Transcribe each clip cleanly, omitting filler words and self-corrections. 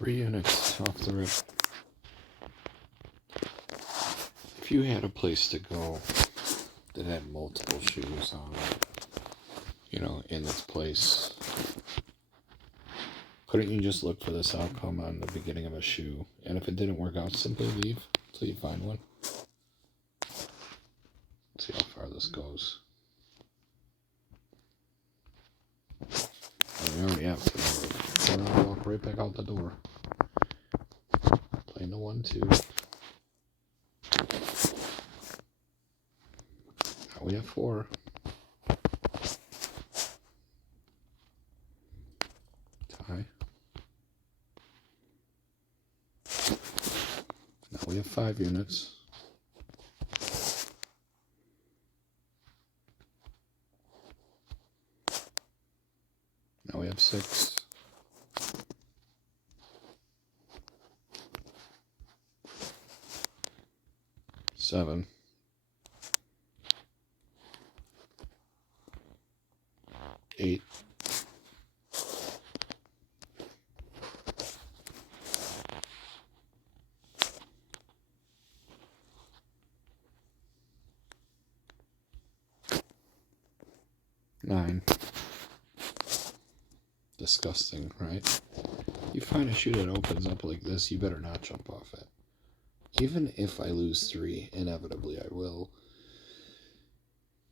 3 units off the rip. If you had a place to go that had multiple shoes on it, in its place, couldn't you just look for this outcome on the beginning of a shoe? And if it didn't work out, simply leave until you find one. Let's see how far this goes. We already have to. Then I'll walk right back out the door. Playing the 1-2. Now we have 4. Tie. Now we have 5 units. Now we have 6. 7. 8. 9. Disgusting, right? You find a shoe that opens up like this, you better not jump off it. Even if I lose 3, inevitably I will,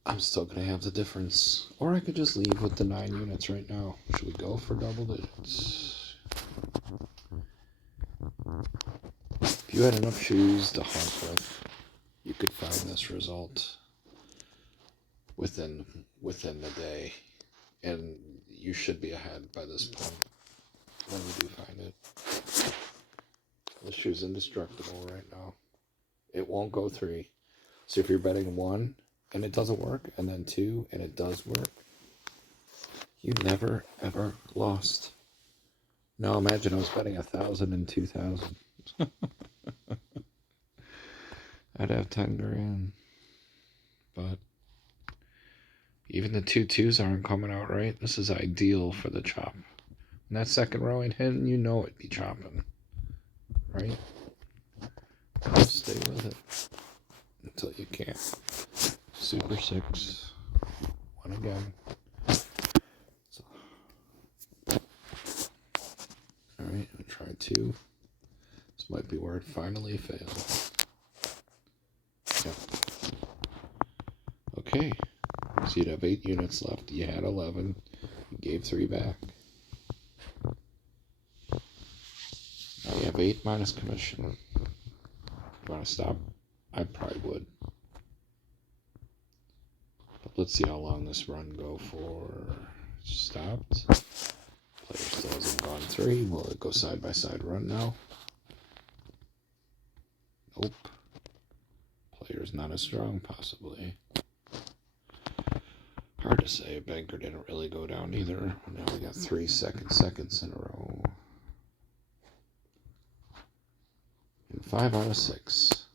I'm still going to have the difference. Or I could just leave with the 9 units right now. Should we go for double digits? If you had enough shoes to hunt with, you could find this result within the day. And you should be ahead by this point when you do find it. This shoe's indestructible right now. It won't go 3. So if you're betting 1 and it doesn't work, and then 2 and it does work, you never ever lost. Now imagine I was betting 1,000 and 2,000. I'd have 10 grand. But even the 2-2s aren't coming out right. This is ideal for the chop. And that second row ain't hitting, you know it'd be chopping. Right? Just stay with it until you can't. Super 6. 1 again. So. Alright, I'll try 2. This might be where it finally fails. Yep. Okay. So you'd have 8 units left. You had 11. You gave 3 back. Now you have 8 minus commission. You want to stop? I probably would. But let's see how long this run go for. Stopped. Player still hasn't gone 3. Will it go side by side run now? Nope. Player's not as strong, possibly. Hard to say. Banker didn't really go down either. Now we got 3 seconds in a row. And 5 out of 6.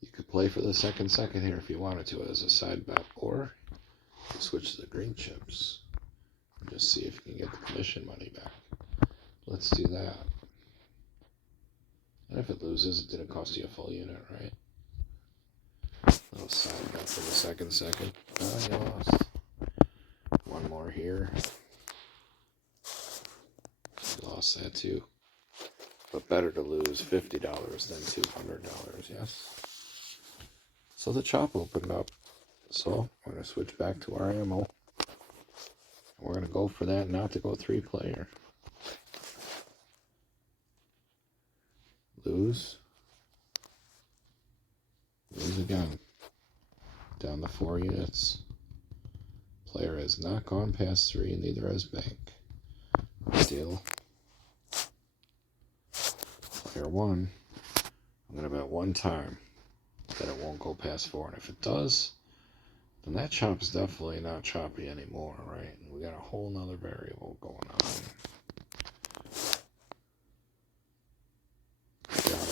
You could play for the second here if you wanted to as a side bet, or you could switch to the green chips and just see if you can get the commission money back. Let's do that. And if it loses, it didn't cost you a full unit, right? Little side bet for the second. Oh, you lost. 1 more here. You lost that too. But better to lose $50 than $200, yes? So the chop opened up. So we're going to switch back to our ammo. We're going to go for that, not to go 3-player. Lose. Lose again. Down to 4 units. Player has not gone past 3, and neither has bank. Deal. Player 1. I'm going to bet 1 time that it won't go past 4. And if it does, then that chop's definitely not choppy anymore, right? We got a whole nother variable going on. Got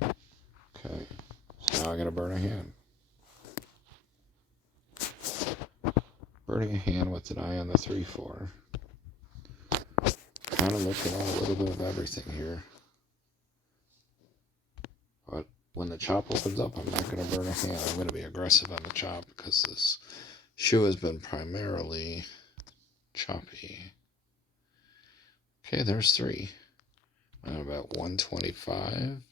it. Okay. So now I got to burn a hand. Burning a hand with an eye on the 3-4. Kind of looking at a little bit of everything here. But when the chop opens up, I'm not going to burn a hand. I'm going to be aggressive on the chop because this shoe has been primarily choppy. Okay, there's 3. I'm about 125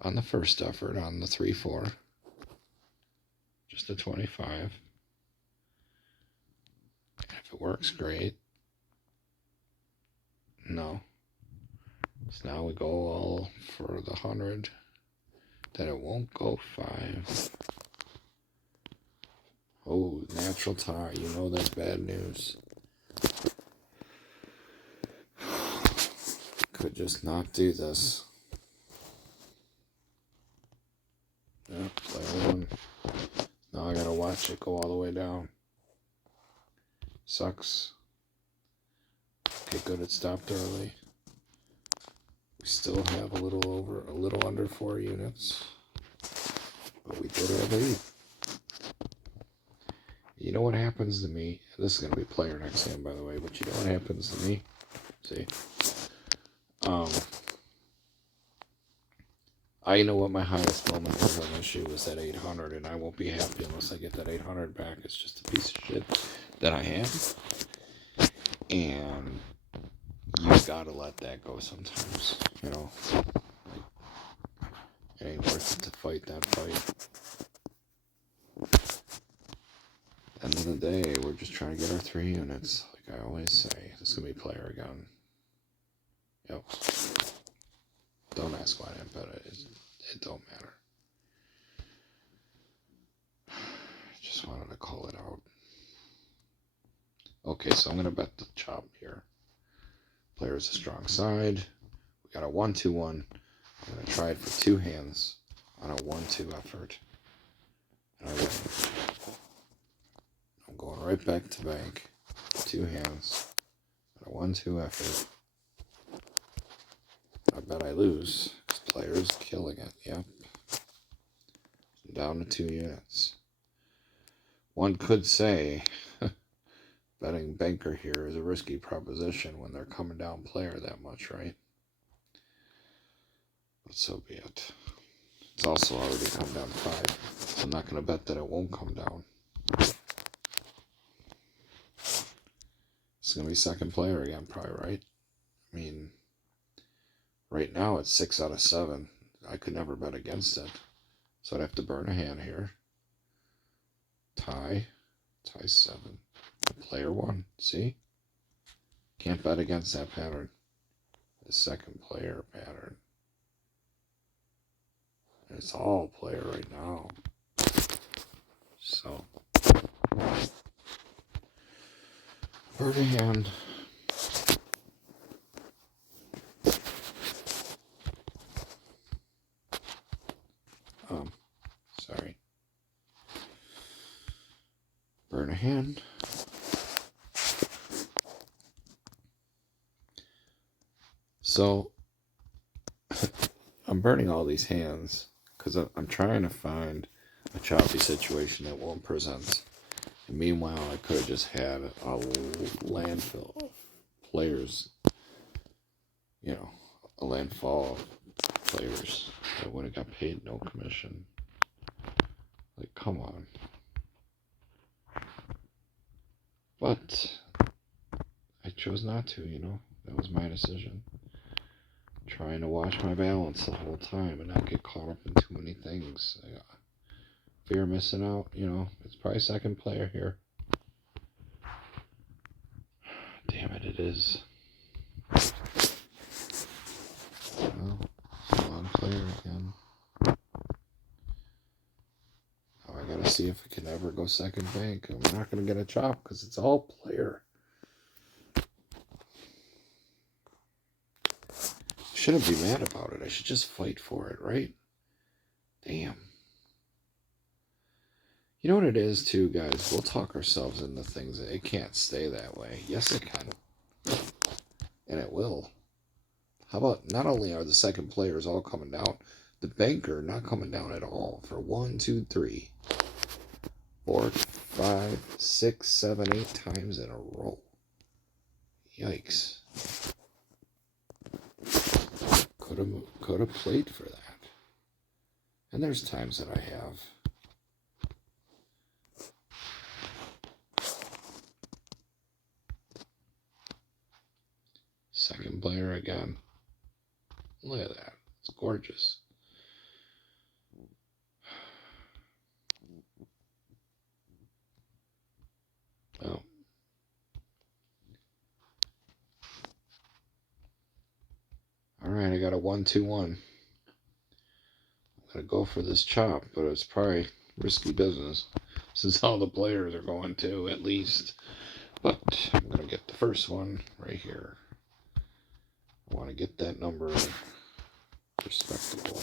on the first effort on the 3-4. Just a 25. If it works, great. No. So now we go all for the 100. Then it won't go 5. Oh, natural tie. You know that's bad news. Could just not do this. Yeah, player 1. Now I gotta watch it go all the way down. Sucks. Okay, good, it stopped early. We still have a little under 4 units. But we did our lead. You know what happens to me? This is going to be player next hand, by the way, but you know what happens to me? See? I know what my highest moment is on this shoe is at 800, and I won't be happy unless I get that 800 back. It's just a piece of shit that I have. And you gotta let that go sometimes, you know. Like, it ain't worth it to fight that fight. End of the day, we're just trying to get our 3 units. Like I always say, this is gonna be player again. Yep. Don't ask why I didn't bet it. It don't matter. Just wanted to call it out. Okay, so I'm gonna bet the chop here. Player's a strong side. We got a 1-2-1. I'm gonna try it for 2 hands on a 1-2 effort. And I win. I'm going right back to bank. 2 hands on a 1-2 effort. I bet I lose. This player's killing it. Yep. I'm down to 2 units. One could say betting banker here is a risky proposition when they're coming down player that much, right? But so be it. It's also already come down 5. So I'm not going to bet that it won't come down. It's going to be second player again, probably, right? I mean, right now it's 6 out of 7. I could never bet against it. So I'd have to burn a hand here. Tie 7. Player 1, see? Can't bet against that pattern. The second player pattern. And it's all player right now. So, burn a hand. Sorry. Burn a hand. So, I'm burning all these hands because I'm trying to find a choppy situation that won't present. And meanwhile, I could have just had a landfill of players, you know, a landfall of players that would have got paid no commission. Like, come on. But I chose not to, you know. That was my decision. Trying to watch my balance the whole time and not get caught up in too many things. Fear of missing out, you know. It's probably second player here. Damn it, it is. Well, long player again. Now I gotta see if it can ever go second bank. I'm not gonna get a chop because it's all player. Shouldn't be mad about it. I should just fight for it, right? Damn. You know what it is, too, guys? We'll talk ourselves into things. It can't stay that way. Yes, it can. And it will. How about not only are the second players all coming down, the banker not coming down at all for 1, 2, 3, 4, 5, 6, 7, 8 times in a row. Yikes. Could have played for that. And there's times that I have. Second player again. Look at that. It's gorgeous. Oh. Alright, I got a 1-2-1. I'm going to go for this chop, but it's probably risky business since all the players are going to, at least. But I'm going to get the first one right here. I want to get that number respectable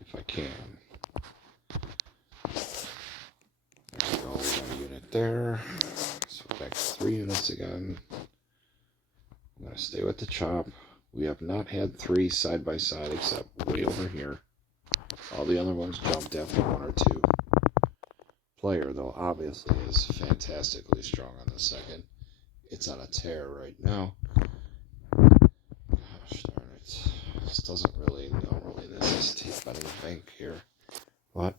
if I can. There we go. We got a unit there. So back to 3 units again. I'm going to stay with the chop. We have not had 3 side by side except way over here. All the other ones jumped after 1 or 2. Player, though, obviously is fantastically strong on the second. It's on a tear right now. Gosh darn it. This doesn't really normally necessitate betting a bank here. But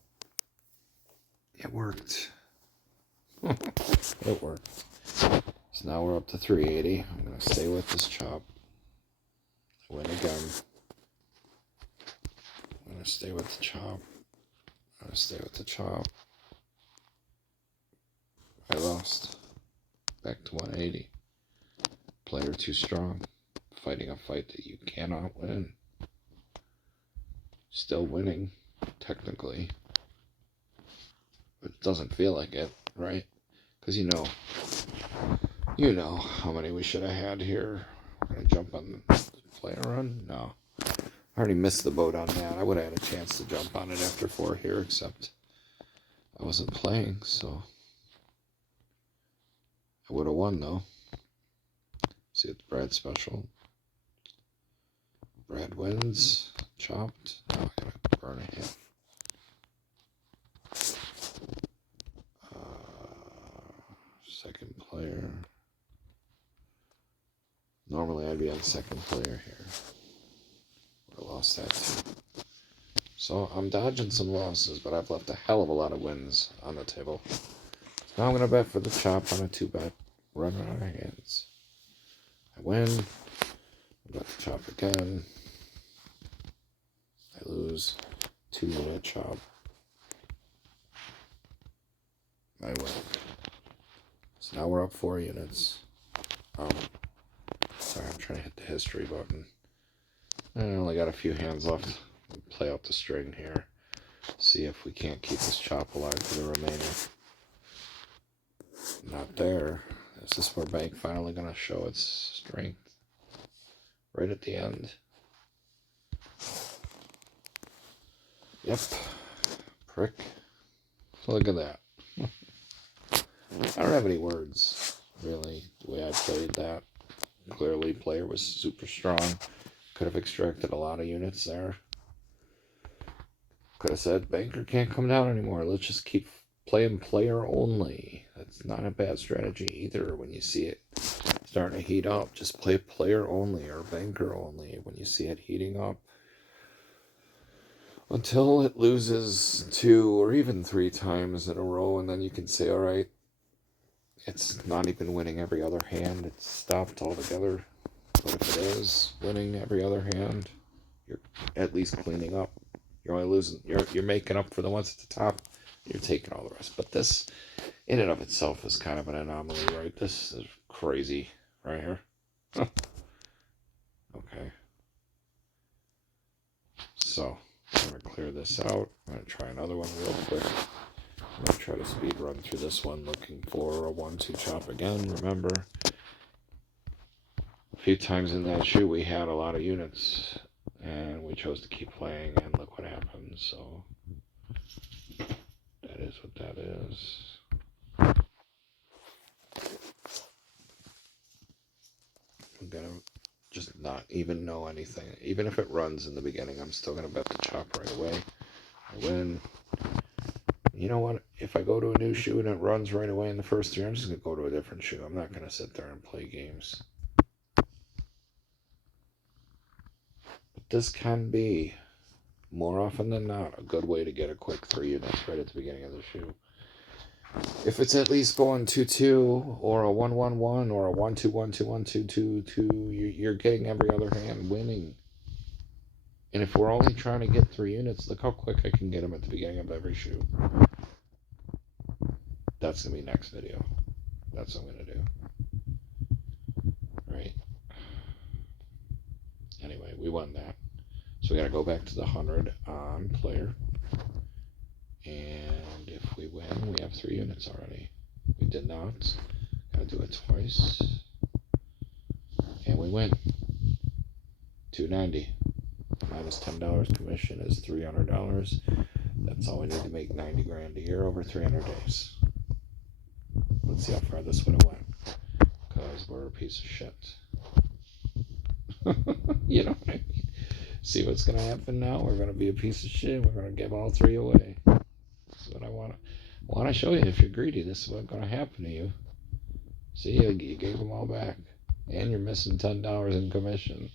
it worked. It worked. So now we're up to 380. I'm going to stay with this chop. Win again. I'm going to stay with the chop. I'm going to stay with the chop. I lost. Back to 180. Player too strong. Fighting a fight that you cannot win. Still winning, technically. But it doesn't feel like it, right? Because you know how many we should have had here. We're going to jump on the player run? No. I already missed the boat on that. I would have had a chance to jump on it after 4 here, except I wasn't playing, so I would have won, though. See, it's Brad special. Brad wins. Chopped. Now I gotta burn a hit. Second player. Normally I'd be on second player here. Would have lost that too. So I'm dodging some losses, but I've left a hell of a lot of wins on the table. Now I'm going to bet for the chop on a 2-bet. Run out of hands. I win. I bet the chop again. I lose. 2-unit chop. I win. So now we're up 4 units. Sorry, I'm trying to hit the history button. I only got a few hands left. We'll play out the string here. See if we can't keep this chop alive for the remainder. Not there. Is this where bank finally going to show its strength? Right at the end. Yep. Prick. Look at that. I don't have any words, really, the way I played that. Clearly, player was super strong. Could have extracted a lot of units there. Could have said, banker can't come down anymore. Let's just keep playing player only. That's not a bad strategy either when you see it starting to heat up. Just play player only or banker only when you see it heating up. Until it loses 2 or even 3 times in a row, and then you can say, all right, it's not even winning every other hand. It's stopped altogether. But if it is winning every other hand, you're at least cleaning up. You're only losing. You're making up for the ones at the top. You're taking all the rest. But this, in and of itself, is kind of an anomaly, right? This is crazy right here. Okay. So I'm gonna clear this out. I'm gonna try another one real quick. I'm going to try to speed run through this one looking for a 1-2 chop again. Remember, a few times in that shoe we had a lot of units and we chose to keep playing, and look what happened. So that is what that is. I'm going to just not even know anything. Even if it runs in the beginning, I'm still going to bet the chop right away. I win. You know what? if I go to a new shoe and it runs right away in the first 3, I'm just going to go to a different shoe. I'm not going to sit there and play games. But this can be, more often than not, a good way to get a quick 3 units right at the beginning of the shoe. If it's at least going 2-2 or a 1-1-1 or a 1-2-1-2-1-2-2-2, you're getting every other hand winning. And if we're only trying to get 3 units, look how quick I can get them at the beginning of every shoe. That's going to be next video. That's what I'm going to do. Right. Anyway, we won that. So we got to go back to the 100 on player. And if we win, we have 3 units already. We did not. Got to do it twice. And we win. $290. Minus $10 commission is $300. That's all we need to make 90 grand a year over 300 days. Let's see how far this would have went. Because we're a piece of shit. You know what I mean? See what's going to happen now? We're going to be a piece of shit. We're going to give all 3 away. This is what I want to show you. If you're greedy, this is what's going to happen to you. See, you gave them all back. And you're missing $10 in commission.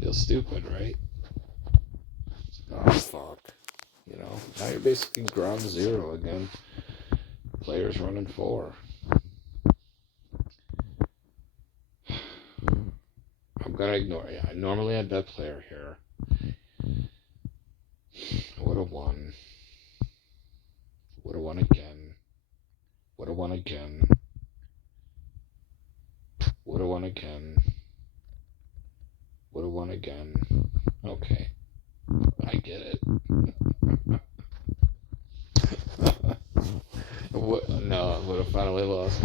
Feels stupid, right? Oh, fuck. You know, now you're basically ground 0 again. Players running 4. I'm gonna ignore it. Normally I'd bet player here. I would have won. Would have won again. Would have won again. Would have won again. Would have won again. Okay. I get it. No, I would have finally lost.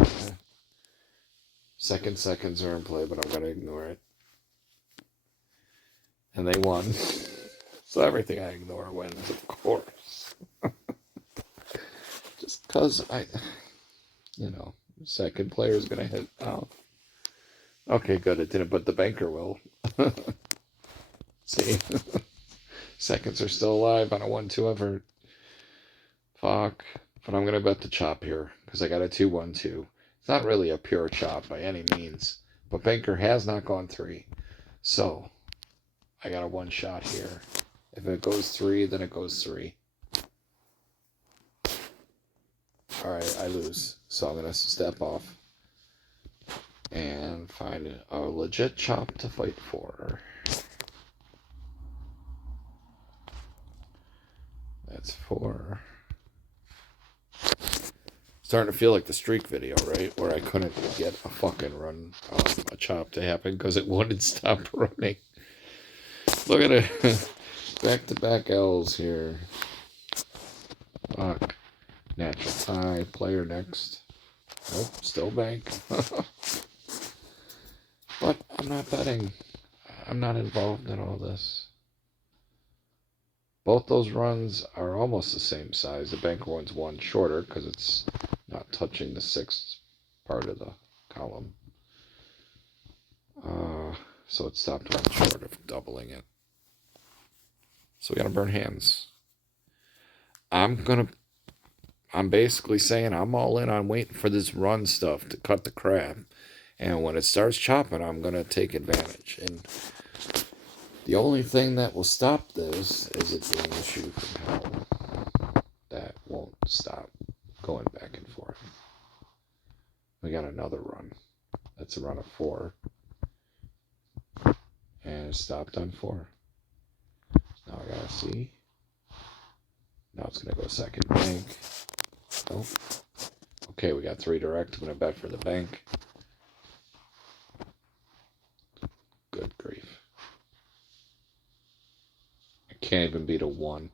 Seconds are in play, but I'm going to ignore it. And they won. So everything I ignore wins, of course. Just because second player is going to hit. Oh. Okay, good. It didn't, but the banker will. See? Seconds are still alive on a 1-2 effort. Fuck. But I'm going to bet the chop here because I got a 2-1-2. It's not really a pure chop by any means. But banker has not gone 3. So I got a 1 shot here. If it goes 3, then it goes 3. Alright, I lose. So I'm going to step off and find a legit chop to fight for. That's 4. Starting to feel like the streak video, right? Where I couldn't get a fucking run, a chop to happen because it wouldn't stop running. Look at it. Back-to-back L's here. Fuck. Natural tie. Player next. Nope. Still bank. But I'm not betting. I'm not involved in all this. Both those runs are almost the same size. The banker one's 1 shorter because it's not touching the 6th part of the column. So it stopped 1 short of doubling it. So we gotta burn hands. I'm basically saying I'm all in on waiting for this run stuff to cut the crap. And when it starts chopping, I'm gonna take advantage. And the only thing that will stop this is it being a shoe from hell. That won't stop going back and forth. We got another run. That's a run of 4. And it stopped on 4. Now I gotta see. Now it's gonna go second bank. Nope. Okay, we got 3 direct. I'm gonna bet for the bank. Good grief. Can't even beat a 1.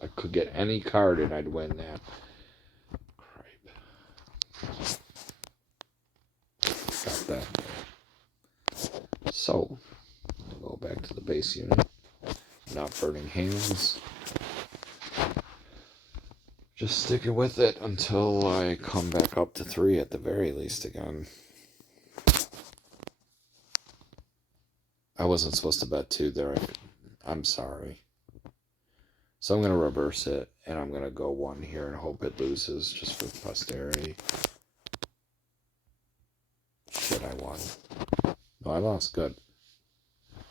I could get any card and I'd win that. Cripe. Got that. So, go back to the base unit. Not burning hands. Just sticking with it until I come back up to 3 at the very least again. I wasn't supposed to bet 2 there. I'm sorry. So I'm going to reverse it And I'm going to go 1 here and hope it loses just for posterity. Shit, I won. No, I lost. Good.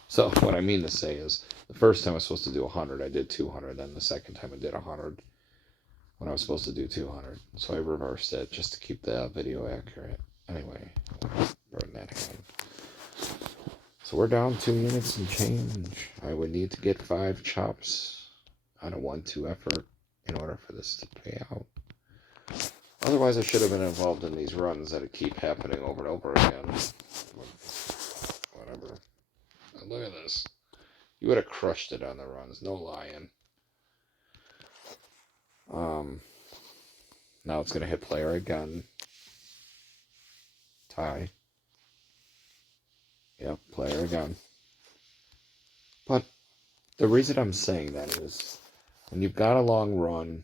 So what I mean to say is, the first time I was supposed to do 100, I did 200. Then the second time I did 100 when I was supposed to do 200. So I reversed it just to keep the video accurate. Anyway, burn that hand. So we're down 2 units and change. I would need to get 5 chops on a 1-2 effort in order for this to pay out. Otherwise, I should have been involved in these runs that keep happening over and over again. Whatever. Look at this. You would have crushed it on the runs. No lying. Now it's going to hit player again. Tie. Yep, player again. But the reason I'm saying that is when you've got a long run,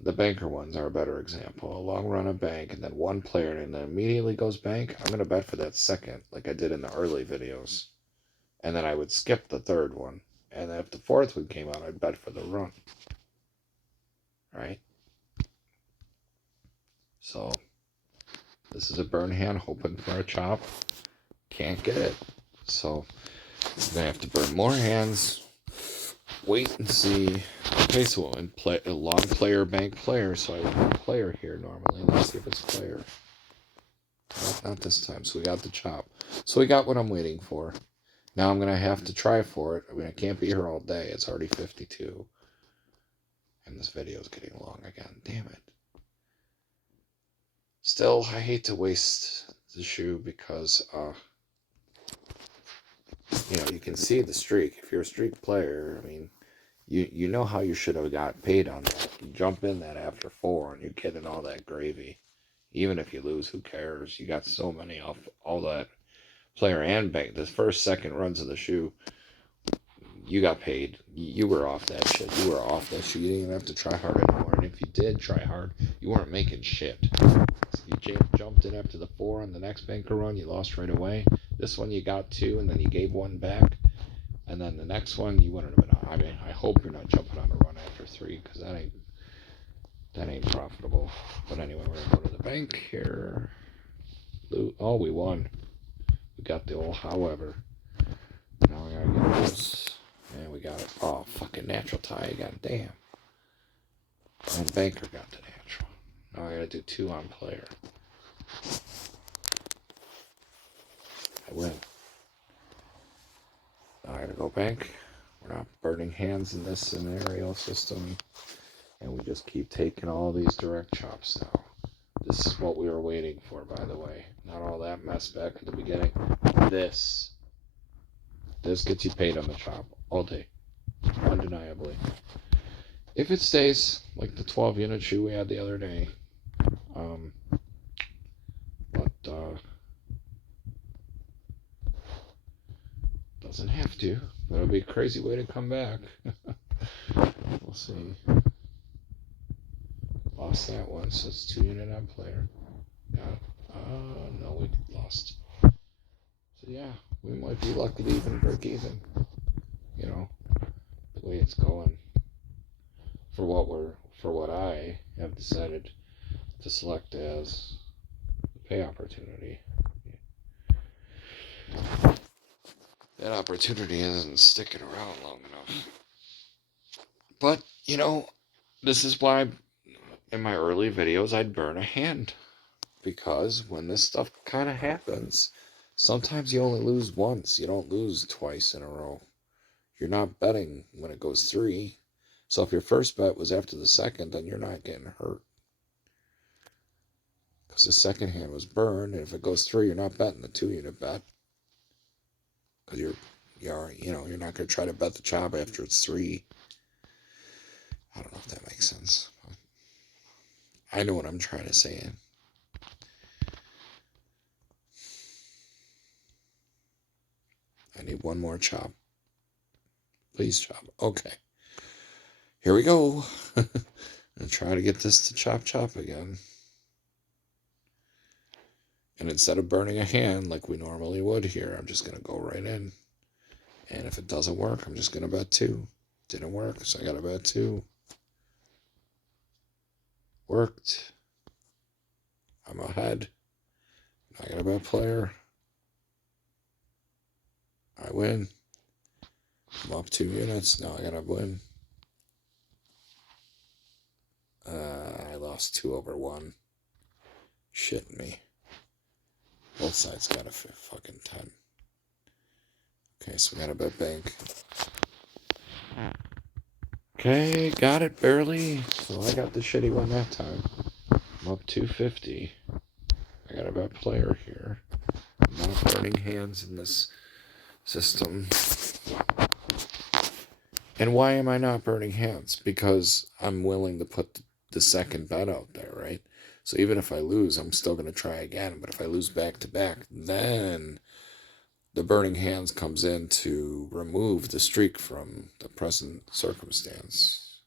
the banker ones are a better example. A long run of bank and then one player and then immediately goes bank. I'm going to bet for that second like I did in the early videos. And then I would skip the third one. And then if the fourth one came out, I'd bet for the run. Right? So this is a burn hand hoping for a chop. Can't get it. So I'm going to have to burn more hands. Wait and see. Okay, so in play a long player, bank player. So I want a player here normally. Let's see if it's player. Not this time. So we got the chop. So we got what I'm waiting for. Now I'm going to have to try for it. I mean, I can't be here all day. It's already 52. And this video is getting long again. Damn it. Still, I hate to waste the shoe because, you can see the streak. If you're a streak player, I mean, you know how you should have got paid on that. You jump in that after 4 and you're getting all that gravy. Even if you lose, who cares? You got so many off all that player and bank. The first, second runs of the shoe, you got paid. You were off that shit. You were off that shit. You didn't even have to try hard anymore. And if you did try hard, you weren't making shit. So you jumped in after the 4 on the next banker run, you lost right away. This one you got 2, and then you gave 1 back. And then the next one, you wouldn't have been on. I mean, I hope you're not jumping on a run after 3, because that ain't profitable. But anyway, we're going to go to the bank here. Oh, we won. We got the old however. Now we gotta get this. And we got it. Oh, fucking natural tie again. Damn. And banker got the natural. Now I gotta do 2 on player. I win. Now I gotta go bank. We're not burning hands in this scenario system. And we just keep taking all these direct chops now. This is what we were waiting for, by the way. Not all that mess back at the beginning. This gets you paid on the chop all day. Undeniably. If it stays like the 12 unit shoe we had the other day. Doesn't have to. That would be a crazy way to come back. We'll see. Lost that one, so it's 2 unit on player. Got it. No, we lost. So yeah, we might be lucky to even break even. The way it's going. For what I have decided to select as the pay opportunity. That opportunity isn't sticking around long enough. But, this is why in my early videos I'd burn a hand. Because when this stuff kind of happens, sometimes you only lose once. You don't lose twice in a row. You're not betting when it goes 3. So if your first bet was after the second, then you're not getting hurt. Because the second hand was burned, and if it goes 3, you're not betting the 2 unit bet. Because you're not going to try to bet the chop after it's 3. I don't know if that makes sense. I know what I'm trying to say. I need 1 more chop. Please chop. Okay. Here we go. And try to get this to chop again. And instead of burning a hand like we normally would here, I'm just going to go right in. And if it doesn't work, I'm just going to bet 2. Didn't work, so I got a bet 2. Worked. I'm ahead. I got a bet player. I win. I'm up 2 units. Now I gotta win. I lost 2/1. Shitting me. Both sides got a fucking 10. Okay, so we got a bet bank. Okay, got it barely. So I got the shitty one that time. I'm up 250. I got a bet player here. I'm not burning hands in this system. And why am I not burning hands? Because I'm willing to put the second bet out there, right? So even if I lose, I'm still going to try again. But if I lose back to back, then the burning hands comes in to remove the streak from the present circumstance.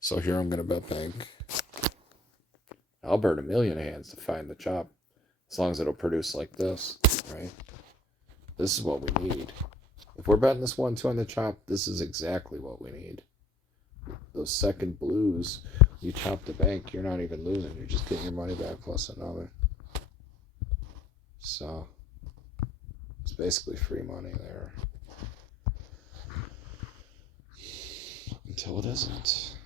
So here I'm going to bet bank. I'll burn 1,000,000 hands to find the chop, as long as it'll produce like this, right? This is what we need. If we're betting this 1-2 on the chop, this is exactly what we need. Those second blues, you chop the bank, you're not even losing. You're just getting your money back plus another. So it's basically free money there. Until it isn't.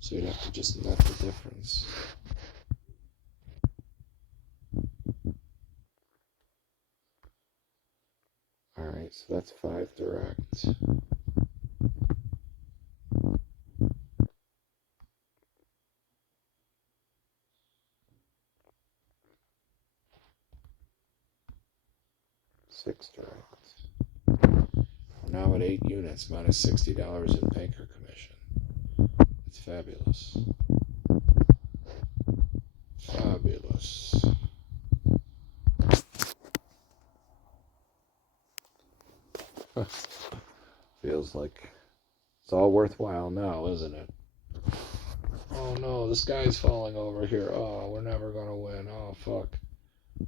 So you'd have to just net the difference. Alright, so that's 5 direct. Six direct. We're now at 8 units, minus $60 in banker commission. It's fabulous. Fabulous. Feels like it's all worthwhile now, isn't it? Oh no, this guy's falling over here. Oh, we're never gonna win. Oh fuck.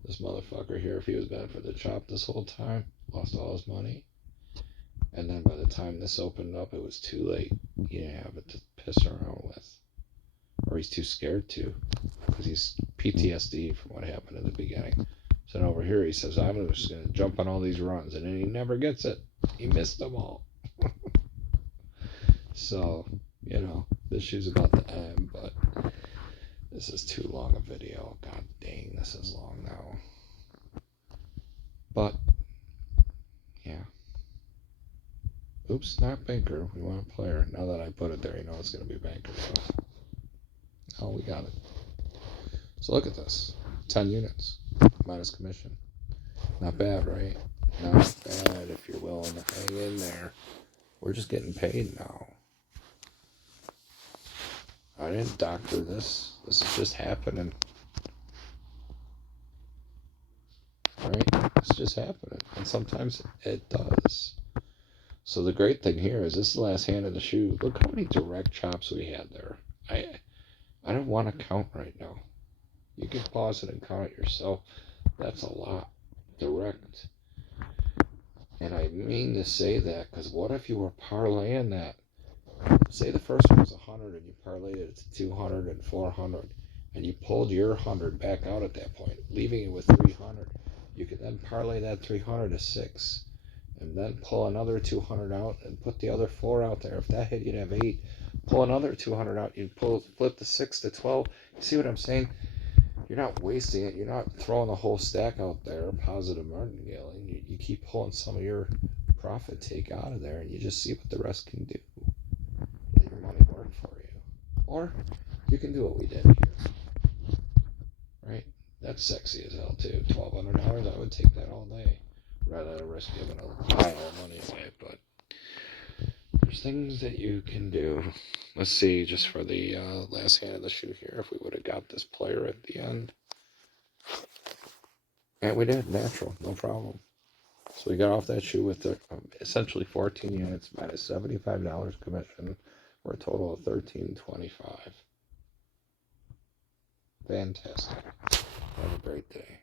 This motherfucker here, if he was bad for the chop this whole time, lost all his money. And then by the time this opened up, it was too late. He didn't have it to piss around with. Or he's too scared to. Because he's PTSD from what happened in the beginning. So over here he says, I'm just going to jump on all these runs. And then he never gets it. He missed them all. So, you know, this shoe's about to end. But this is too long a video. God dang, this is long now. But, yeah. Oops, not banker. We want a player. Now that I put it there, you know it's going to be banker. So. Oh, we got it. So look at this. 10 units. Minus commission. Not bad, right? Not bad if you're willing to hang in there. We're just getting paid now. I didn't doctor this. This is just happening. Right? It's just happening. And sometimes it does. So the great thing here is this is the last hand of the shoe. Look how many direct chops we had there. I don't want to count right now. You can pause it and count it yourself. That's a lot. Direct. And I mean to say that because what if you were parlaying that? Say the first one was 100 and you parlayed it to 200 and 400 and you pulled your 100 back out at that point, leaving it with 300. You could then parlay that 300 to 6 and then pull another 200 out and put the other 4 out there. If that hit, you'd have 8. Pull another 200 out, you'd flip the 6 to 12. You see what I'm saying? You're not wasting it. You're not throwing the whole stack out there, positive martingale. You keep pulling some of your profit take out of there, and you just see what the rest can do. Let your money work for you. Or you can do what we did here. Right? That's sexy as hell, too. $1,200, I would take that all day. Rather than risk giving a pile of money away, but there's things that you can do. Let's see, just for the last hand of the shoe here, if we would have got this player at the end. And we did, natural, no problem. So we got off that shoe with essentially 14 units minus $75 commission for a total of $13.25. Fantastic. Have a great day.